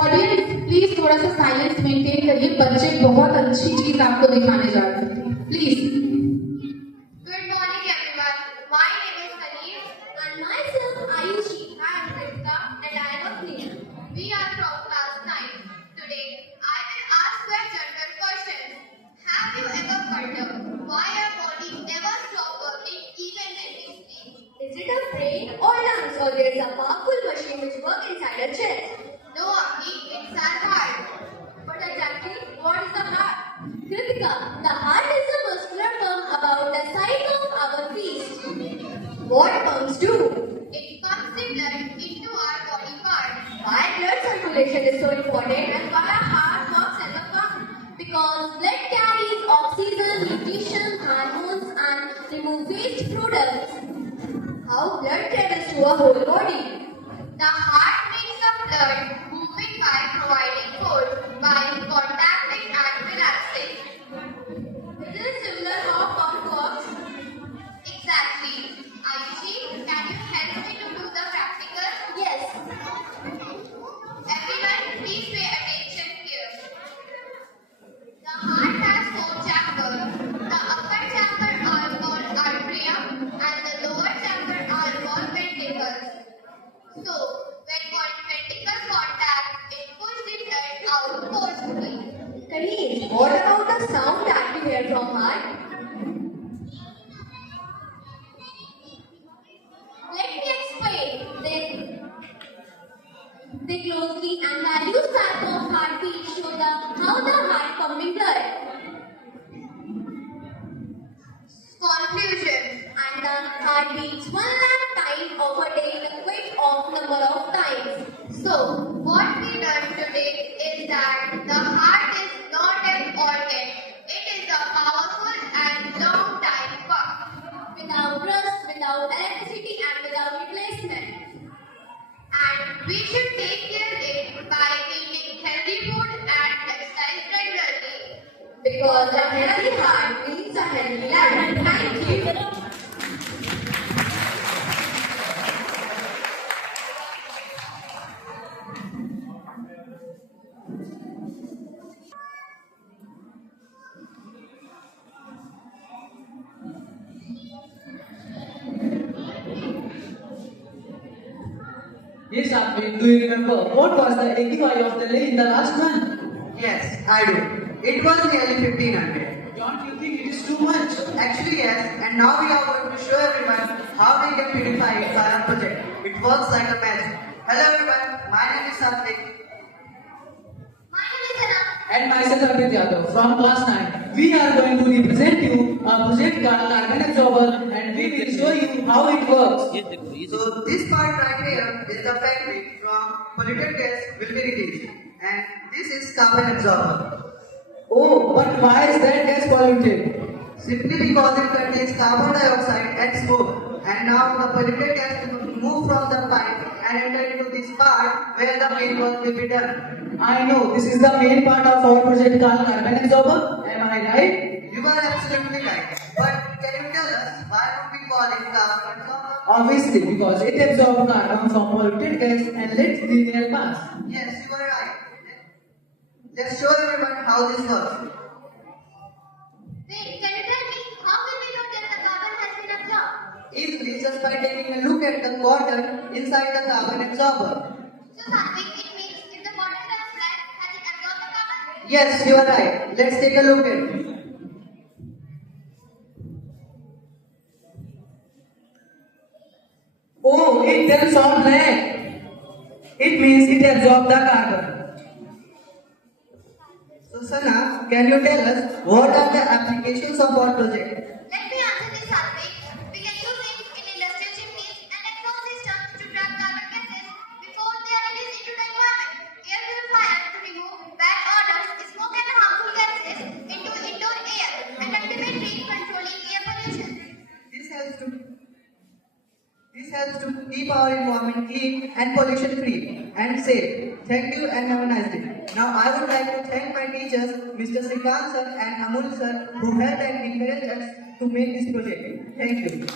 Audience please थोड़ा सा silence maintain करिए, बच्चे बहुत अच्छी चीज आपको दिखाने जा रहे हैं, please. Good morning, everyone. My name is Saneer, and myself Ayushi. I am Ritika, and I am Agni. We are from class 9. Today, I will ask you a general question. Have you ever wondered why our body never stops working even when we sleep? Is it a brain or lungs, or there's a powerful machine which works inside our chest? No, Agni, it's our heart. But exactly what is the heart? Kritika, the heart is a muscular pump about the size of our fist. What pumps do? It pumps the blood into our body parts. Why blood circulation is so important and why our heart works as a pump? Because blood carries oxygen, nutrition, hormones and remove waste products. How blood travels to our whole body? The heart makes the blood moving by providing force, by contracting and relaxing. Is it similar how a pump works? Exactly. Ayushi, can you help me to do the practical? Yes. Everyone, please pay attention here. The heart has 4 chambers. The upper chamber are called arteria and the lower chamber are called ventricles. So, when ventricles contact, it pushes the blood out forcefully. Kareem, what about the sound that we hear from heart? Let me explain. They closely and values type of heartbeat show how the heart pumping blood. Conclusion. And the heart beats 1 lakh times of a day in a quick off number of times. So, what we learned today is that the heart is not an organ. It is a powerful and long-time pump. Without rust, without electricity and without replacement. And we should take care of it by eating healthy food and exercise regularly. Because a healthy heart means a healthy life. Thank you. Yes, Abhi, do you remember what was the AQI of Delhi in the last one? Yes, I do. It was nearly 1500. Don't you think it is too much? Actually, yes, and now we are going to show everyone how we can beautify it by our project. It works like a magic. Hello everyone, my name is Satvik. My name is Anna. And myself, Arpit Yadav, from class 9. We are going to represent you a project called Carbon Absorber and we will show you how it works. So this part right here is the factory from polluted gas will be released. And this is carbon absorber. Oh, but why is that gas polluted? Simply because it contains carbon dioxide and smoke. And now the polluted gas will move from the pipe and enter into this part where the main work will be done. I know, this is the main part of our project called Carbon Absorber. Am I right? You are absolutely right. But can you tell us why would we call it carbon absorber? Obviously, because it absorbs carbon from polluted gas and lets the air pass. Yes, you are right. Let's show everyone how this works. Wait, can you tell me how will we know that the carbon has been absorbed? Easily just by taking a look at the cotton inside the carbon absorber. So, Satvik, it means if the bottle turns flat, has it absorbed the carbon? Yes, you are right. Let's take a look at it. Oh, it turns on black. It means it absorbs the carbon. So Sana, can you tell us what are the applications of our project? Let me answer this, Satvik. We can use it in industrial chimneys and exhaust systems to trap carbon gases before they are released into the environment. Air purifier to remove bad odors, smoke and harmful gases into indoor air, and ultimately controlling air pollution. This helps to keep our environment clean and pollution free and safe. Thank you and have a nice day. Now I would like to thank my teachers, Mr. Srikant sir and Amul sir, who helped and encouraged us to make this project. Thank you.